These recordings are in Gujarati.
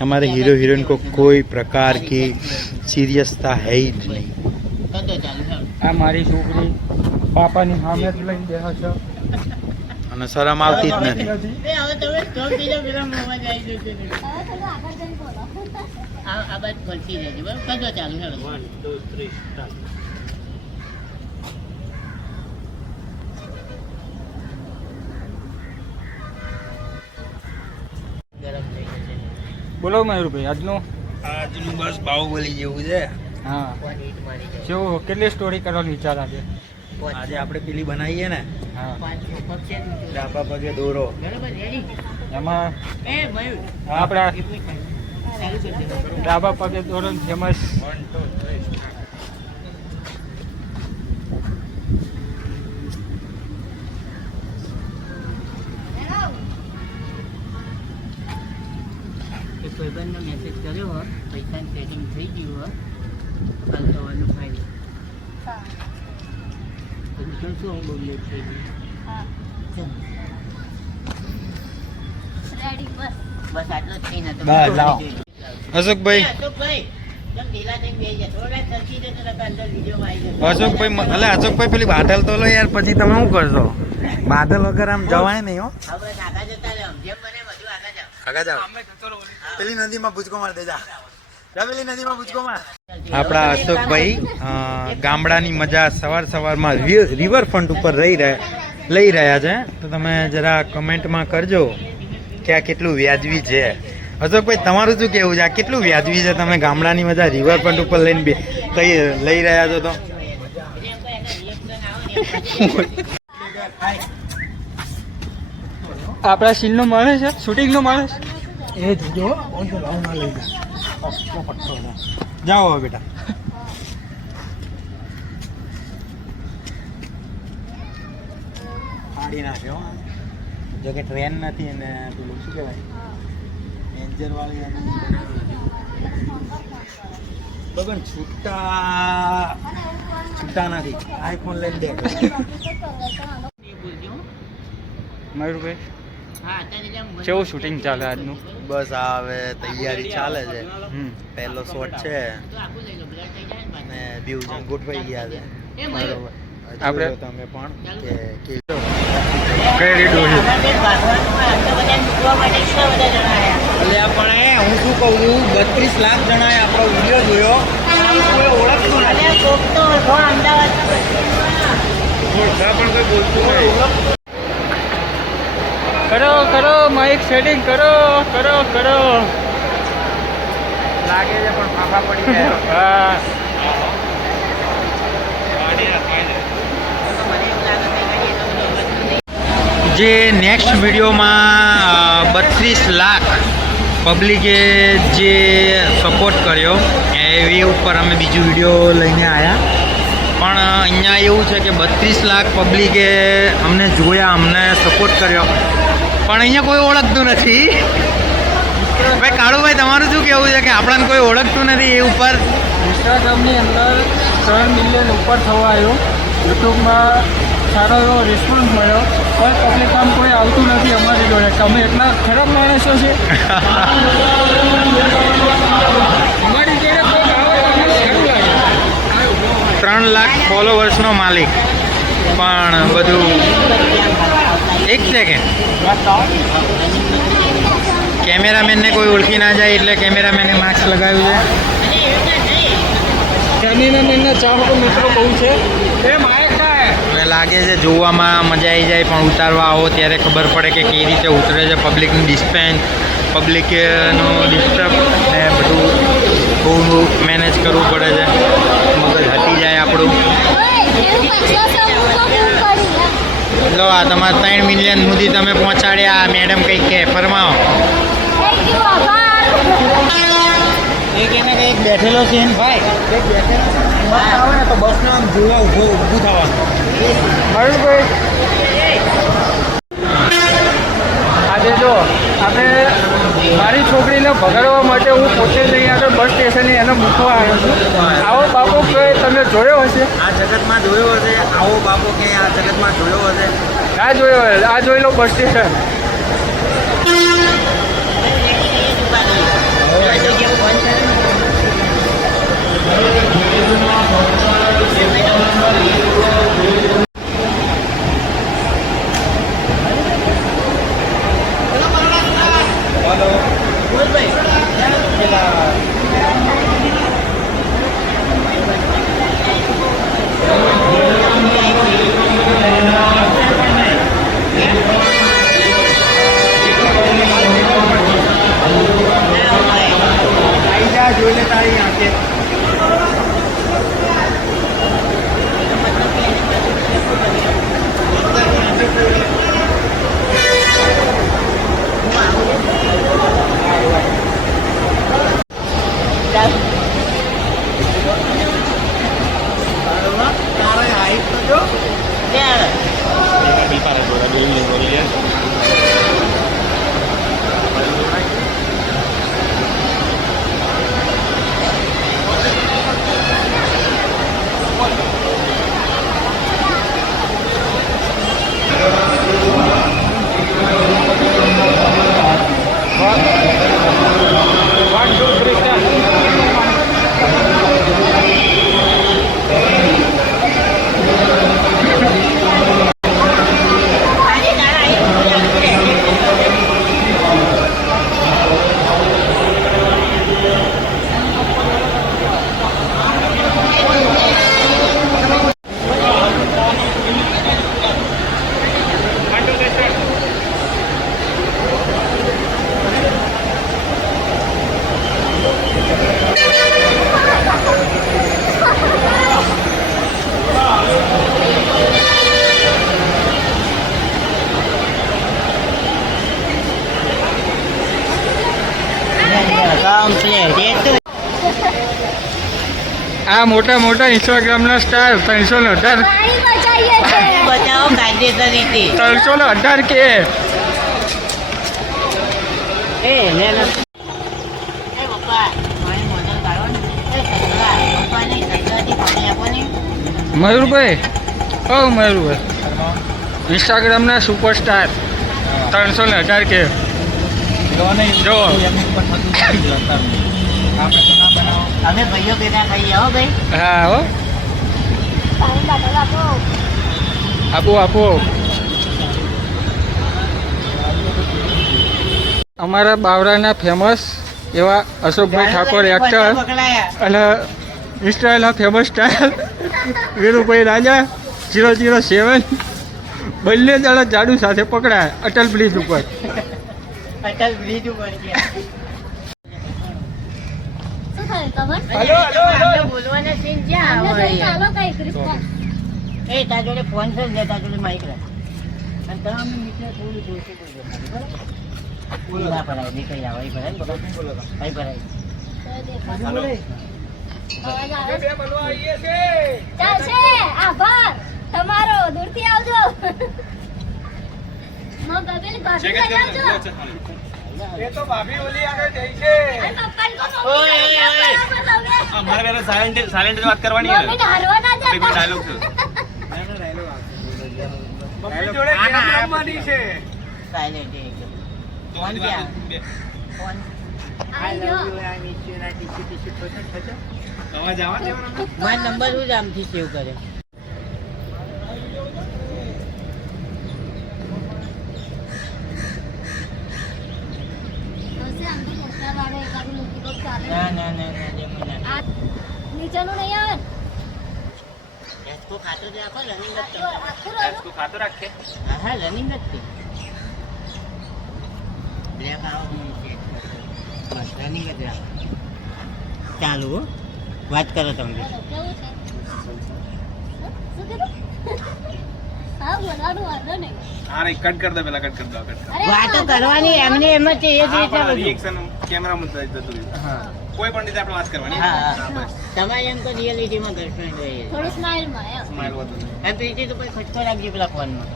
हमारे हीरो हीरोइन को कोई प्रकार की सीरियसता है ही नहीं। આ મારી છોકરી પાપાની સામે જ લઈને બેઠો છો અને શરમ આવતી જ નથી। બોલો મયુરભાઈ આજનું બસ બાહુબલી જેવું છે। હા કેવું કેટલી સ્ટોરી કરવાનો વિચાર આજે આજે આપણે પેલી બનાવીએ ને હા ડાબા પગે દોરો એમાં આપણા ડાબા પગે દોરો ફેમસ ભાઈબંધનો મેસેજ કર્યો હોય પૈસાની સેટિંગ થઈ ગયું હોય કાલ સવારનું ફાઇલ શું હું બહુ લેટ થઈ ગયું બસ આટલો જ થઈને અશોકભાઈ અશોકભાઈ પેલી બાદલ તો લો યાર, પછી તમે શું કરશો? બાદલ વગર આમ જવાય નહીં હો। આગા જાઓ, પેલી નદીમાં ભૂચકો માર દેજા, પેલી નદીમાં ભૂચકો માર। આપણા અશોકભાઈ ગામડાની મજા સવારમાં રિવરફ્રન્ટ ઉપર લઈ રહ્યા છે, તો તમે જરા કમેન્ટમાં કરજો કે આ કેટલું વ્યાજબી છે। અશોકભાઈ તમારું શું કેવું છે, આ કેટલું વ્યાજબી છે? તમે ગામડાની મજા રિવરફ્રન્ટ ઉપર લઈ રહ્યા છો તો આપણા સીનનો માણસ છે, શૂટિંગનો માણસ એ જો જાઓ હવે બેટા। ફાડી નાખ્યો, જો કે ટ્રેન નથી અને પેલું શું કહેવાય એન્જર વાળી બગન છૂટા નથી, આઈફોન લઈને દે। મયુરભાઈ કેવું શૂટિંગ ચાલે આજનું? બસ આ હવે તૈયારી ચાલે છે, પહેલો શોટ છે અને બીજું જણ ગોઠવાઈ ગયા છે બરોબર। આપણે તમે પણ કે કઈ રીતનું છે? એટલે પણ હું શું કહું છું, 32 લાખ જણાએ આપણો વિડીયો જોયો, કોઈ ઓળખતું નથી, પણ કોઈ બોલતું નહીં। કરો માઇક સેટિંગ કરો લાગે છે પણ ફાફા પડી ગયા। હા જે નેક્સ્ટ વિડીયોમાં 32 લાખ પબ્લિકે જે સપોર્ટ કર્યો એવી ઉપર અમે બીજો વિડીયો લઈને આવ્યા, પણ અહીંયા એવું છે કે 32 લાખ પબ્લિકે અમને જોયા, અમને સપોર્ટ કર્યો, પણ અહીંયા કોઈ ઓળખતું નથી। ભાઈ કાળુભાઈ તમારું શું કહેવું છે કે આપણને કોઈ ઓળખતું નથી એ ઉપર? ઇન્સ્ટાગ્રામની અંદર 3 મિલિયન ઉપર થવા આવ્યું, યુટ્યુબમાં સારો એવો રિસ્પોન્સ મળ્યો, પણ પબ્લિક આમ કોઈ આવતું નથી અમારી જોડે। તમે એટલા ખરાબ માણસો છે, અમારી જોડે કોઈ આવે તો અમને સારું લાગે। 3 લાખ ફોલોવર્સનો માલિક, પણ બધું એક સેકન્ડ કેમેરામેનને કોઈ ઓળખી ના જાય એટલે કેમેરામેને માસ્ક લગાવ્યું છે। કેમેરામેનના ચાહકો મિત્રો બહુ છે, એ માયક થાય મને લાગે છે જોવામાં મજા આવી જાય, પણ ઉતારવા આવો ત્યારે ખબર પડે કે કેવી રીતે ઉતરે છે, પબ્લિકનું ડિસ્પેન્સ, પબ્લિકનું ડિસ્ટર્બ ને બધું બહુ મેનેજ કરવું પડે છે, મગજ હટી જાય આપણું। લો આ તમારા 3 મિલિયન સુધી તમે પહોંચાડ્યા, મેડમ કંઈક કે ફરમાવો। એક એને કંઈક બેઠેલો છે ને ભાઈ, એક બેઠેલો બસ આવે ને તો બસનો આમ જોવા ઊભું થવાનું। આજે જો આપણે મારી છોકરીને ભગાડવા માટે હું પોતે જ અહીં આગળ બસ સ્ટેશને એને મૂકવા આવ્યો છું। આવો બાપો કે તમે જોયો હશે, આ જગતમાં જોયો હશે આવો બાપો કે આ જગતમાં જોયો હશે? આ જોયો, આ જોઈ લો બસ સ્ટેશન। ફોન બોલ જોઈ લે તારી આંખે. આ મોટા મોટા ઇન્સ્ટાગ્રામના સ્ટાર 318 બતાવો કાયદેસર રીતે 318 કે એ લે લે એ પપ્પા મારી મોડલ કાઢવાનું એ સગડા પપ્પાની સગડાથી પાણી આપવાની મયુરભાઈ મયુરભાઈ ઇન્સ્ટાગ્રામના સુપરસ્ટાર 318 કે જો અમે ભાઈઓ ભેગા ખાઈ આવો ભાઈ હા હો આપો અમારા બાવરાના ફેમસ એવા અશોકભાઈ ઠાકોર એક્ટર અને ઇન્સ્ટાના ફેમસ સ્ટાર વીરુભાઈ રાજા 007 બંને દાડા જાડુ સાથે પકડાય અટલ બ્રિજ ઉપર. અટલ બ્રિજ ઉપર ગયા બોલવાના સીન ક્યાં આવે એ તાર જોડે ફોન છે લે તાર જોડે માઇક રાખ અને તમે નીચે થોડું જોઈશું બોલો ના પડાય નીકળી આવો એ ભરાય ને બધા બોલો કઈ ભરાય ચાલશે આભાર તમારો દૂરથી આવજો નો ગગલ ભાભી લઈ આવજો એ તો ભાભી ઓલી આગળ જઈ છે અરે પપ્પાને કો ઓય हमारे मेरा साइलेंट बात करवानी है મમ્મીને હરવા ના कोई भी જતા डायलॉग से મમ્મી જોડે ગેમ રમવાની છે સાયલેન્ટ એકદમ ફોન ક્યાં ફોન આઈ ગયો आवाज आवा મારો નંબર હું જ આમથી સેવ કરે હશે અંકલ મોટા વાળો એકાદું લોકી કોક ચાલે ના જેમ ના આ નીચેનું નહીં આવે એસકો ખાતો જ રાખો રનિંગ જ આખું રહ્યું इसको खाते रखे હા રનિંગ જ છે બ્રેક આવો બસ રનિંગ જ રાખો ચાલુ હો. વાત કરો તમે કેવું છે શું કીધું હા બોલવાનું વાંધો નહીં हाँ नहीं कट कर दो पहला कट कर दो कट कर અરે વાતો કરવાની એમને એમ જ છે એ જ हाँ રીતે બધું. रिएक्शन कैमरा में હા कोई पण રીતે આપણે વાત કરવાની હા હા બસ તમારે એમ તો રિયાલિટીમાં ગર્લફ્રેન્ડ રહી થોડી સ્માઇલમાં એમ સ્માઈલ વધુ એમ પીટી તો પછી ખચકો રાખજે પેલા ફોનમાં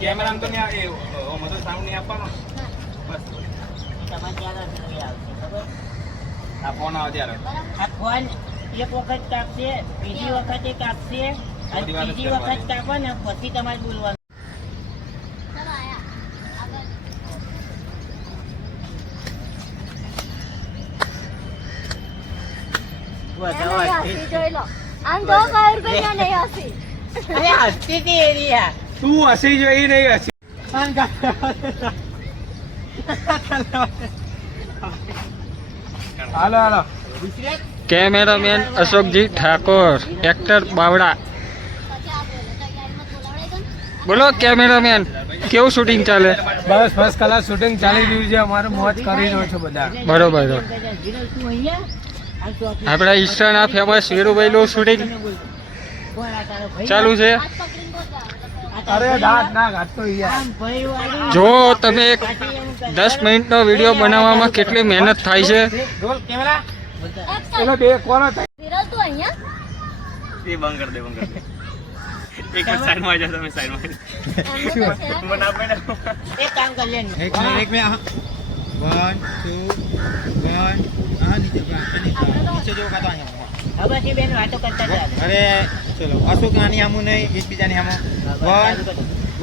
કેમેરા તો નહીં આવે મતલબ સાઉન્ડ નહીં આપવાનો બસ તમારે ત્યારે નહીં આવશે ખબર આ ફોન આવે ત્યારે આ ફોન એક વખત કાપશે બીજી વખતે કાપશે અને ત્રીજી વખત કાપો ને પછી તમારે બોલવાનું ચલો આયા આગળ બતાવો હસી જોઈ લો આમ જો કઈ રૂપિયા નહીં હસી અરે હસતી હતી એરિયા તું હસી જોઈ નહીં હસી હાલો હાલો કેમેરામેન અશોકજી ઠાકોર, એક્ટર બાવડા. પછી આ બોલો તૈયારીમાં બોલાવડે તો બોલો કેમેરામેન, કેવું શૂટિંગ ચાલે? બસ ફર્સ્ટ ક્લાસ શૂટિંગ ચાલી રહ્યું છે અમારું, મોજ કરી રહ્યો છો બધા. બરોબર. તું અહીંયા આ તો આપણા ઈસ્ટર્નના ફેમસ વીરુભાઈનું શૂટિંગ કોણ આ તારો ભાઈ? ચાલુ છે. હાથ પકડીને બોલતા અરે દાંત ના ઘાટતો યાર. આમ ભાઈ વાળી જો તમે એક 10 મિનિટનો વિડીયો બનાવવામાં કેટલી મહેનત થાય છે. રોલ કેમેરા બોલતા. એનો બે કોનો થાય? વિરલ તું અહીંયા એ બંધ કર દે, બંધ કર દે. એક મિનિટ સાઈડમાં આવી જાઓ તમે, સાઈડમાં એમને તો છે. મને આપે ને. એક કામ કર લે ને. એક મિનિટ 1 2 1 હા નીચે જો કાતો અહીંયા. હવે પછી બેન વાતો કરતા હતા. અરે ચલો અશોક નાની આમું નહીં, એકબીજાની આમું.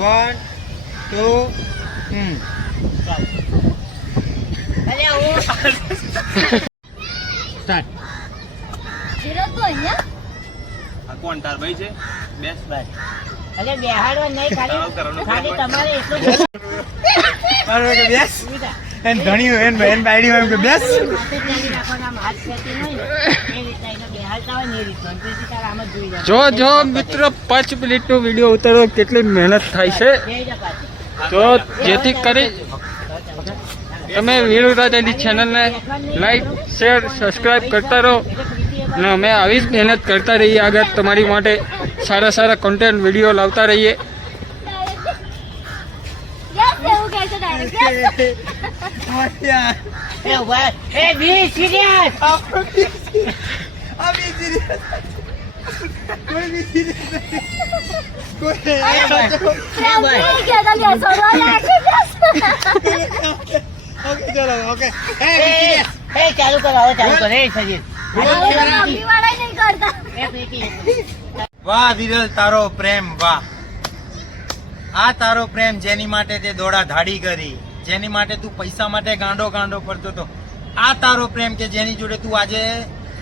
1 2 અરે હું સ્ટાર્ટ. વિરલ તું અહીંયા આ કોણ તાર ભાઈ છે? બેસ બસ. અરે બેહાડવા નહીં, કરાવો, કરાવો. ખાલી તમારે એટલું બરોબર કે બેસ. સુવિધા. એન ધણી એન બાયડી એમ કે બેસ. હાથે ત્યાંથી રાખવાના, આમ હાથ ખેંચી હોય ને, એ રીતના એને બેહાડતા હોય ને એ રીતના. અને પછી તારે આમ જ જોઈ જવાનું. જો મિત્રો 5 મિનિટનો વિડીયો ઉતારવો કેટલી મહેનત થાય છે. બેહી જા પાછી. તો જેથી કરી તમે વીરુરાજાની ચેનલને લાઈક શેર સબસ્ક્રાઈબ કરતા રહો અને અમે આવી જ મહેનત કરતા રહીએ, આગળ તમારી માટે સારા સારા કન્ટેન્ટ વિડીયો લાવતા રહીએ. યસ એવું કહે છે ડાયરેક્ટ યસ એ ઉભા. એ બી serious. પ્રેમ નહીં કહેતા યસ ઓરવા લાગી એ ચાલુ કરો, હવે ચાલુ કરો. એ સજીવ. મમ્મી વાળા નહીં કરતા એ પ્રીતિ. વાહ વિરલ, તારો પ્રેમ વાહ. આ તારો પ્રેમ જેની માટે તે દોડા ધાડી કરી, જેની માટે તું પૈસા માટે ગાંડો પડતો હતો, આ તારો પ્રેમ કે જેની જોડે તું આજે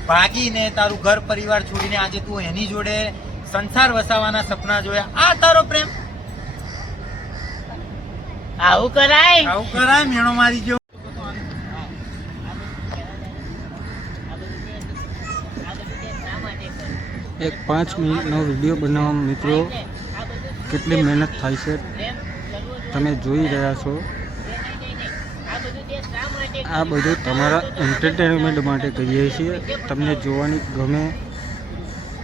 ભાગીને તારું ઘર પરિવાર છોડીને આજે તું એની જોડે સંસાર વસાવવાના સપના જોયા, આ તારો પ્રેમ. આવું કરાય? આવું કરાય? મેણો મારી ગયો. એક 5 મિનિટનો વિડીયો બનાવવા મિત્રો કેટલી મહેનત થાય છે તમે જોઈ રહ્યા છો. આ બધું તમારા એન્ટરટેનમેન્ટ માટે કરીએ છીએ, તમને જોવાની ગમે,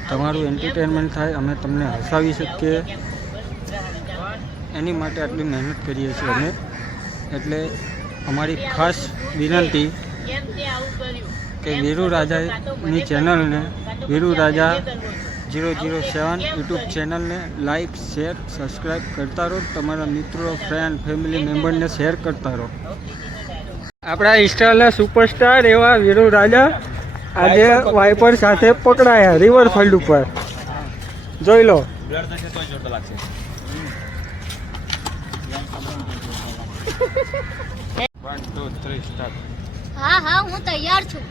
તમારું એન્ટરટેનમેન્ટ થાય, અમે તમને હસાવી શકીએ એની માટે આટલી મહેનત કરીએ છીએ અમે. એટલે અમારી ખાસ વિનંતી કે વીરુરાજાની ચેનલને વીરુરાજા 007 યુટ્યુબ ચેનલને લાઈક શેર સબસ્ક્રાઈબ કરતા રહો, તમારા મિત્રો ફ્રેન્ડ ફેમિલી મેમ્બરને શેર કરતા રહો. આપણા ઇન્સ્ટાના સુપરસ્ટાર એવા વીરુરાજા આજે વાઇપર સાથે પકડાયા રિવરફ્રન્ટ ઉપર. જોઈ લો. બ્લર થશે તો જોરદાર લાગશે. 1 2 3 સ્ટાર્ટ. હા હા હું તૈયાર છું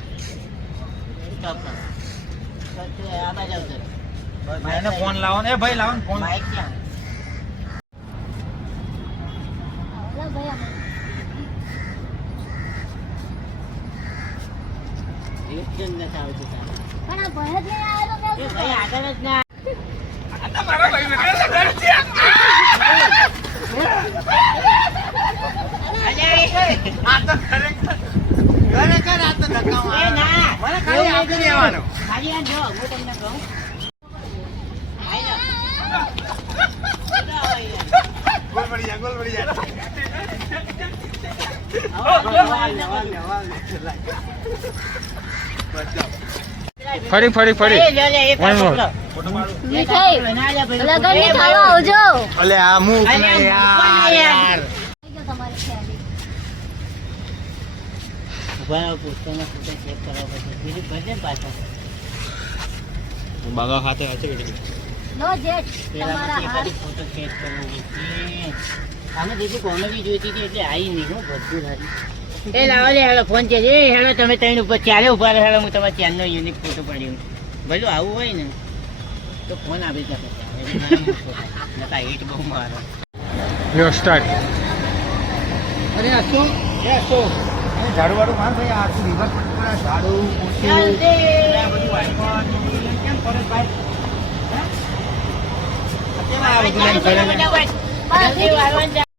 આ બાજુ આવજો. એને ફોન લાવો ને, ભાઈ લાવો ને ફોન. માઇક ક્યાં? લો ભાઈ અમે એક જણ નથી આવતું તારે. પણ આ ભય જ નહીં આવ્યો તો એ ભાઈ આગળ જ ના. એ ના. ખાલી આ જો, હું તમને કહું. આઈ જાઓ. ફરી એ લે, લે, એક One more. પકડો. મીઠાઈ ના લે ભાઈ. લગનની થાળો આવજો અલે આ મૂક અરે, ને મૂકવા ને યાર. થઈ ગયો તમારી ફેમિલી ઉભા રહો, પુસ્તકનો ફોટો ચેક કરવા પડશે. બીજું ભરજે ને પાછળ. બાગા ખાતે હશે કે નો જેટ તમારા પેલામાંથી હાથ એકાદી ફોટો ચેક કરવો પડશે. આને બીજી કોમેડી જોઈતી હતી એટલે આવી નહીં હો, બધું સારી. એ લાવો લે હેલો ફોન છે એ હેલો તમે ત્રણ ઉપર ચારે ઉભા રહે હેલો હું તમારા ચેનનો યુનિક ફોટો પાડ્યો ભલે આવું હોય ને તો ફોન આપી શકે નતા હિટ બહુ મારો યો સ્ટાર્ટ. અરે આસો ઝાડુ વાળું માર ભાઈ આખું રિવર્સ ઝાડુ કેમ ફરજ ભાઈ બસ, એ વાળવાનું